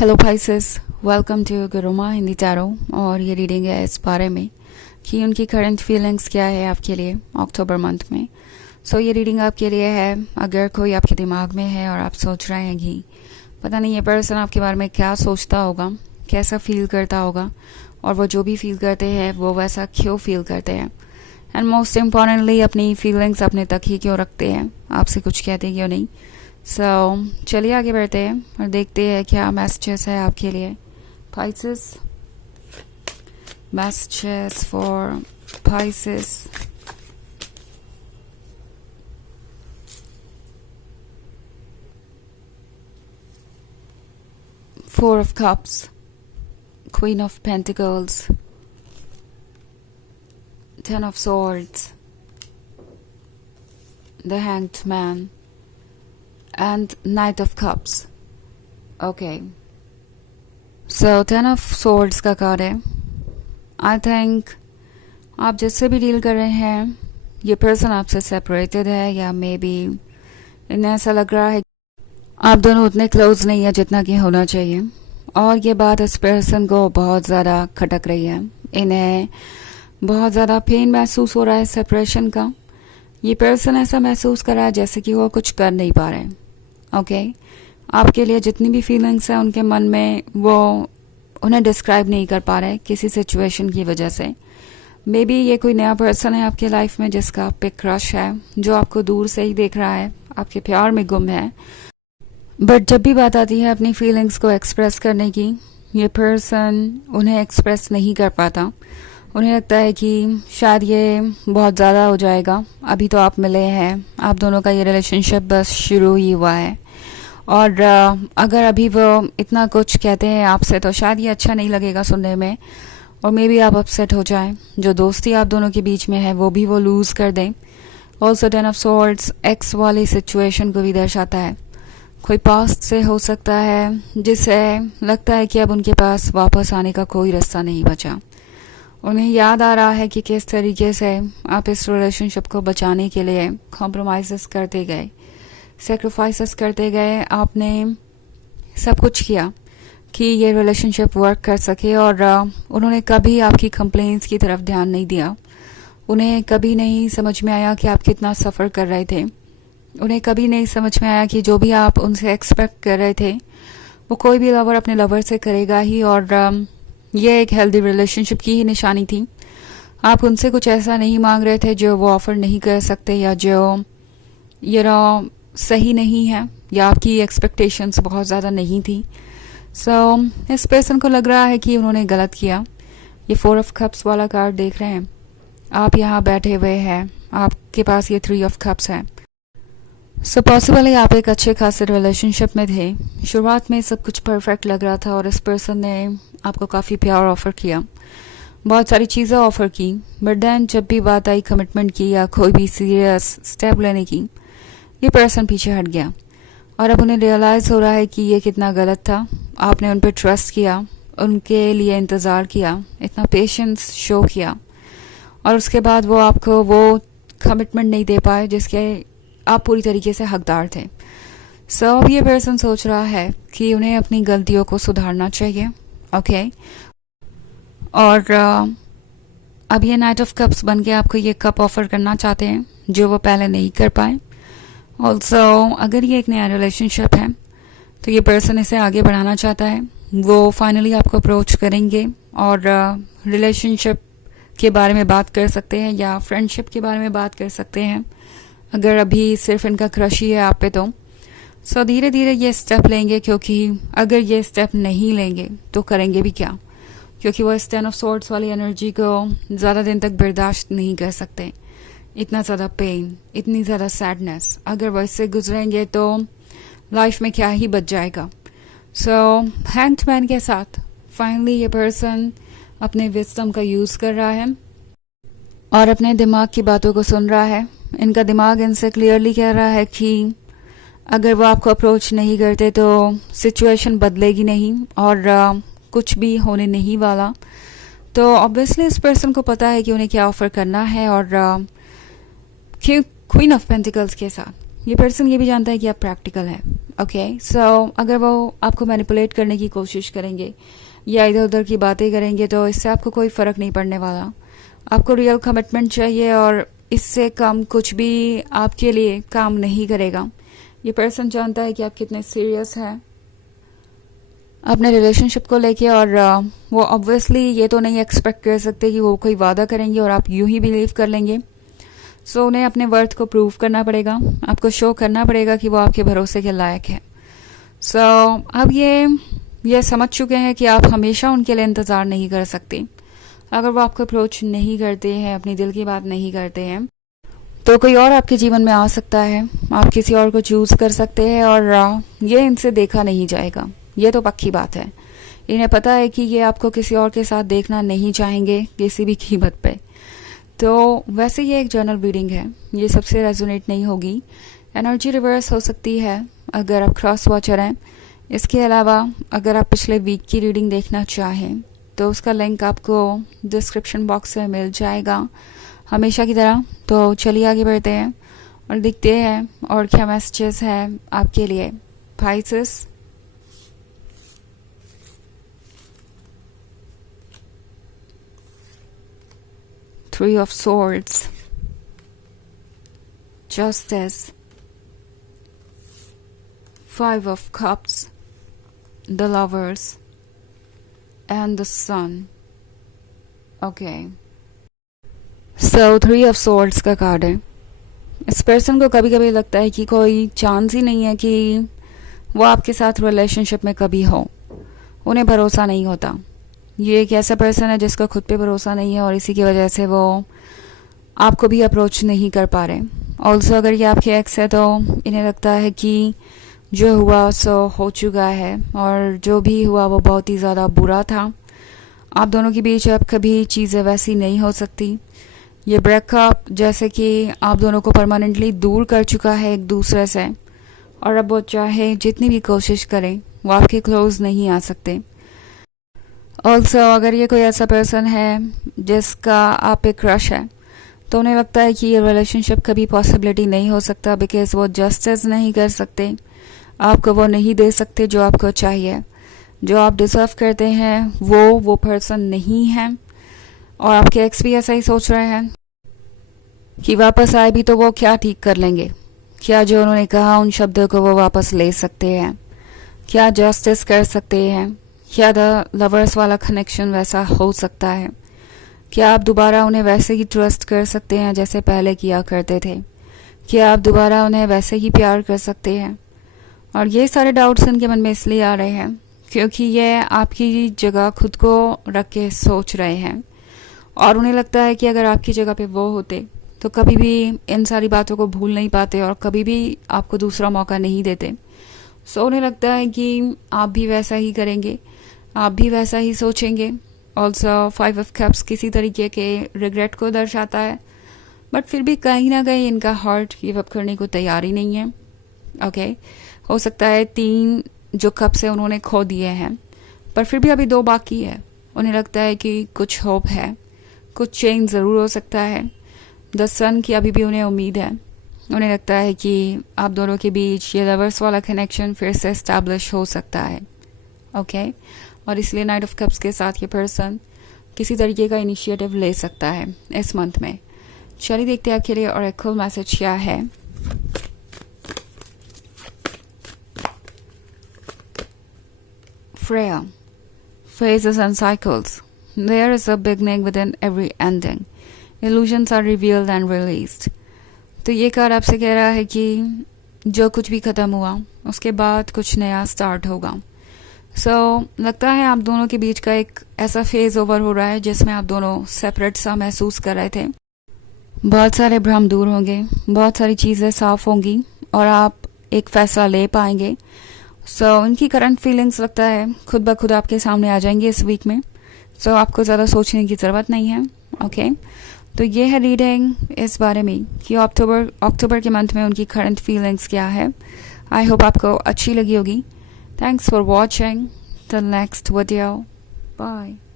Hello Pisces, welcome to Gurumaa Hindi tarot. और ये reading है इस बारे में कि उनकी करंट फीलिंग्स क्या है आपके लिए अक्टूबर मंथ में। ये रीडिंग आपके लिए है अगर कोई आपके दिमाग में है और आप सोच रहे हैं कि पता नहीं ये पर्सन आपके बारे में क्या सोचता होगा, कैसा फील करता होगा, और वो जो भी फील करते हैं वो वैसा क्यों फील करते हैं, एंड मोस्ट इम्पॉर्टेंटली अपनी फीलिंग्स अपने तक ही क्यों रखते हैं, आपसे कुछ कहते क्यों नहीं। चलिए आगे बढ़ते हैं और देखते हैं क्या मैसेजेस है आपके लिए। Pisces, messages for Pisces. Four of Cups, Queen of Pentacles, Ten of Swords, the Hanged Man, and Knight of Cups. Okay. Ten of Swords का कार्ड है। आई थिंक आप जिससे भी डील कर रहे हैं ये पर्सन आपसे सेपरेटेड है, या मे बी इन्हें ऐसा लग रहा है आप दोनों उतने क्लोज नहीं है जितना कि होना चाहिए, और ये बात इस पर्सन को बहुत ज़्यादा खटक रही है। इन्हें बहुत ज़्यादा पेन महसूस हो रहा है सेपरेशन का। ये पर्सन ऐसा महसूस कर रहा है जैसे कि वो कुछ कर नहीं पा रहे। ओके, आपके लिए जितनी भी फीलिंग्स हैं उनके मन में वो उन्हें डिस्क्राइब नहीं कर पा रहे किसी सिचुएशन की वजह से। मे बी ये कोई नया पर्सन है आपके लाइफ में जिसका आप पे क्रश है, जो आपको दूर से ही देख रहा है, आपके प्यार में गुम है। बट जब भी बात आती है अपनी फीलिंग्स को एक्सप्रेस करने की, ये पर्सन उन्हें एक्सप्रेस नहीं कर पाता। उन्हें लगता है कि शायद ये बहुत ज़्यादा हो जाएगा, अभी तो आप मिले हैं, आप दोनों का ये रिलेशनशिप बस शुरू ही हुआ है, और अगर अभी वो इतना कुछ कहते हैं आपसे तो शायद ये अच्छा नहीं लगेगा सुनने में, और मे बी आप अपसेट हो जाएं। जो दोस्ती आप दोनों के बीच में है वो भी वो लूज़ कर दें। Also ten of swords x वाली सिचुएशन को भी दर्शाता है। कोई पास्ट से हो सकता है जिसे लगता है कि अब उनके पास वापस आने का कोई रास्ता नहीं बचा। उन्हें याद आ रहा है कि किस तरीके से आप इस रिलेशनशिप को बचाने के लिए कॉम्प्रोमाइज़ करते गए, सेक्रीफाइसेस करते गए, आपने सब कुछ किया कि ये रिलेशनशिप वर्क कर सके, और उन्होंने कभी आपकी कंप्लेंट्स की तरफ ध्यान नहीं दिया। उन्हें कभी नहीं समझ में आया कि आप कितना सफ़र कर रहे थे। उन्हें कभी नहीं समझ में आया कि जो भी आप उनसे एक्सपेक्ट कर रहे थे वो कोई भी लवर अपने लवर से करेगा ही, और ये एक हेल्दी रिलेशनशिप की ही निशानी थी। आप उनसे कुछ ऐसा नहीं मांग रहे थे जो वो ऑफ़र नहीं कर सकते, या जो सही नहीं है, या आपकी एक्सपेक्टेशंस बहुत ज़्यादा नहीं थी। इस पर्सन को लग रहा है कि उन्होंने गलत किया। ये फोर ऑफ कप्स वाला कार्ड देख रहे हैं, आप यहाँ बैठे हुए हैं, आपके पास ये थ्री ऑफ कप्स है। पॉसिबली आप एक अच्छे खासे रिलेशनशिप में थे, शुरुआत में सब कुछ परफेक्ट लग रहा था और इस पर्सन ने आपको काफ़ी प्यार ऑफ़र किया, बहुत सारी चीज़ें ऑफ़र की, बट देन जब भी बात आई कमिटमेंट की या कोई भी सीरियस स्टेप लेने की, ये पर्सन पीछे हट गया। और अब उन्हें रियलाइज़ हो रहा है कि ये कितना गलत था। आपने उन पर ट्रस्ट किया, उनके लिए इंतज़ार किया, इतना पेशेंस शो किया, और उसके बाद वो आपको वो कमिटमेंट नहीं दे पाए जिसके आप पूरी तरीके से हकदार थे। अब ये पर्सन सोच रहा है कि उन्हें अपनी गलतियों को सुधारना चाहिए। ओके, और अब ये नाइट ऑफ कप्स बन के आपको ये कप ऑफ़र करना चाहते हैं जो वो पहले नहीं कर पाए। ऑल्सो अगर ये एक नया रिलेशनशिप है तो ये पर्सन इसे आगे बढ़ाना चाहता है। वो फाइनली आपको अप्रोच करेंगे और रिलेशनशिप के बारे में बात कर सकते हैं या फ्रेंडशिप के बारे में बात कर सकते हैं, अगर अभी सिर्फ इनका क्रश ही है आप पे तो। धीरे धीरे ये स्टेप लेंगे, क्योंकि अगर ये स्टेप नहीं लेंगे तो करेंगे भी क्या, क्योंकि वो इस टेन ऑफ सॉर्ड्स वाली एनर्जी को ज़्यादा दिन तक बर्दाश्त नहीं कर सकते। इतना ज़्यादा पेन, इतनी ज़्यादा सैडनेस, अगर वो इससे गुजरेंगे तो लाइफ में क्या ही बच जाएगा। हैंग्ड मैन के साथ फाइनली ये पर्सन अपने विजडम का यूज़ कर रहा है और अपने दिमाग की बातों को सुन रहा है। इनका दिमाग इनसे क्लियरली कह रहा है कि अगर वो आपको अप्रोच नहीं करते तो सिचुएशन बदलेगी नहीं और कुछ भी होने नहीं वाला। तो ऑब्वियसली इस पर्सन को पता है कि उन्हें क्या ऑफ़र करना है, और क्वीन ऑफ पेंटिकल्स के साथ ये पर्सन ये भी जानता है कि आप प्रैक्टिकल है। ओके सो अगर वो आपको मैनिपुलेट करने की कोशिश करेंगे या इधर उधर की बातें करेंगे तो इससे आपको कोई फ़र्क नहीं पड़ने वाला। आपको रियल कमिटमेंट चाहिए और इससे कम कुछ भी आपके लिए काम नहीं करेगा। ये पर्सन जानता है कि आप कितने सीरियस हैं अपने रिलेशनशिप को लेके और वो ऑब्वियसली ये तो नहीं एक्सपेक्ट कर सकते कि वो कोई वादा करेंगे और आप यूं ही बिलीव कर लेंगे। सो उन्हें अपने वर्थ को प्रूव करना पड़ेगा, आपको शो करना पड़ेगा कि वो आपके भरोसे के लायक है। सो अब ये समझ चुके हैं कि आप हमेशा उनके लिए इंतज़ार नहीं कर सकते। अगर वो आपको अप्रोच नहीं करते हैं, अपनी दिल की बात नहीं करते हैं, तो कोई और आपके जीवन में आ सकता है। आप किसी और को चूज़ कर सकते हैं और ये इनसे देखा नहीं जाएगा, ये तो पक्की बात है। इन्हें पता है कि ये आपको किसी और के साथ देखना नहीं चाहेंगे किसी भी कीमत पे। तो वैसे ये एक जर्नल रीडिंग है, ये सबसे रेजोनेट नहीं होगी। एनर्जी रिवर्स हो सकती है अगर आप क्रॉस वॉचर हैं। इसके अलावा अगर आप पिछले वीक की रीडिंग देखना चाहें तो उसका लिंक आपको डिस्क्रिप्शन बॉक्स में मिल जाएगा हमेशा की तरह। तो चलिए आगे बढ़ते हैं और देखते हैं और क्या मैसेजेस हैं आपके लिए। Pisces, Three of Swords, Justice, Five of Cups, the Lovers, and the Sun. Okay. So Three of Swords का कार्ड है। इस पर्सन को कभी कभी लगता है कि कोई चांस ही नहीं है कि वो आपके साथ रिलेशनशिप में कभी हो। उन्हें भरोसा नहीं होता। ये एक ऐसा पर्सन है जिसका खुद पे भरोसा नहीं है और इसी की वजह से वो आपको भी अप्रोच नहीं कर पा रहे। ऑल्सो अगर ये आपके एक्स है तो इन्हें लगता है कि जो हुआ सो हो चुका है और जो भी हुआ वो बहुत ही ज़्यादा बुरा था। आप दोनों के बीच अब कभी चीज़ें वैसी नहीं हो सकती। ये ब्रेकअप जैसे कि आप दोनों को परमानेंटली दूर कर चुका है एक दूसरे से और अब वो चाहे जितनी भी कोशिश करें वो आपके क्लोज नहीं आ सकते। ऑल्सो अगर ये कोई ऐसा पर्सन है जिसका आप पे क्रश है तो उन्हें लगता है कि ये रिलेशनशिप कभी पॉसिबिलिटी नहीं हो सकता बिकॉज वो जस्टिस नहीं कर सकते, आपको वो नहीं दे सकते जो आपको चाहिए, जो आप डिजर्व करते हैं वो पर्सन नहीं है। और आपके एक्स भी ऐसा ही सोच रहे हैं कि वापस आए भी तो वो क्या ठीक कर लेंगे, क्या जो उन्होंने कहा उन शब्दों को वो वापस ले सकते हैं, क्या जस्टिस कर सकते हैं, क्या द लवर्स वाला कनेक्शन वैसा हो सकता है, क्या आप दोबारा उन्हें वैसे ही ट्रस्ट कर सकते हैं जैसे पहले किया करते थे, क्या आप दोबारा उन्हें वैसे ही प्यार कर सकते हैं। और ये सारे डाउट्स उनके मन में इसलिए आ रहे हैं क्योंकि ये आपकी जगह खुद को रख के सोच रहे हैं और उन्हें लगता है कि अगर आपकी जगह पे वो होते तो कभी भी इन सारी बातों को भूल नहीं पाते और कभी भी आपको दूसरा मौका नहीं देते। सो उन्हें लगता है कि आप भी वैसा ही करेंगे, आप भी वैसा ही सोचेंगे। ऑल्सो 5 ऑफ कप्स किसी तरीके के रिग्रेट को दर्शाता है बट फिर भी कहीं ना कहीं इनका हार्ट गिव अप करने को तैयार ही नहीं है। ओके हो सकता है 3 जो कप्स है उन्होंने खो दिए हैं पर फिर भी अभी 2 बाकी है। उन्हें लगता है कि कुछ होप है, कुछ चेंज ज़रूर हो सकता है। द सन की अभी भी उन्हें उम्मीद है। उन्हें लगता है कि आप दोनों के बीच ये लवर्स वाला कनेक्शन फिर से एस्टैब्लिश हो सकता है। ओके और इसलिए नाइट ऑफ कप्स के साथ ये पर्सन किसी तरीके का इनिशिएटिव ले सकता है इस मंथ में। चलिए देखते हैं आपके लिए और एक मैसेज क्या है। Freya, phases and cycles. There is a beginning within every ending. Illusions are revealed and released. तो ये कार्ड आपसे कह रहा है कि जो कुछ भी ख़त्म हुआ उसके बाद कुछ नया स्टार्ट होगा। लगता है आप दोनों के बीच का एक ऐसा फेज ओवर हो रहा है जिसमें आप दोनों सेपरेट सा महसूस कर रहे थे। बहुत सारे भ्रम दूर होंगे, बहुत सारी चीज़ें साफ होंगी और आप एक फ़ैसला ले पाएंगे। उनकी करंट फीलिंग्स लगता है खुद ब खुद आपके सामने आ जाएंगे इस वीक में। आपको ज़्यादा सोचने की ज़रूरत नहीं है। ओके तो ये है रीडिंग इस बारे में कि अक्टूबर के मंथ में उनकी करंट फीलिंग्स क्या है। आई होप आपको अच्छी लगी होगी। Thanks for watching. Till next video. Bye.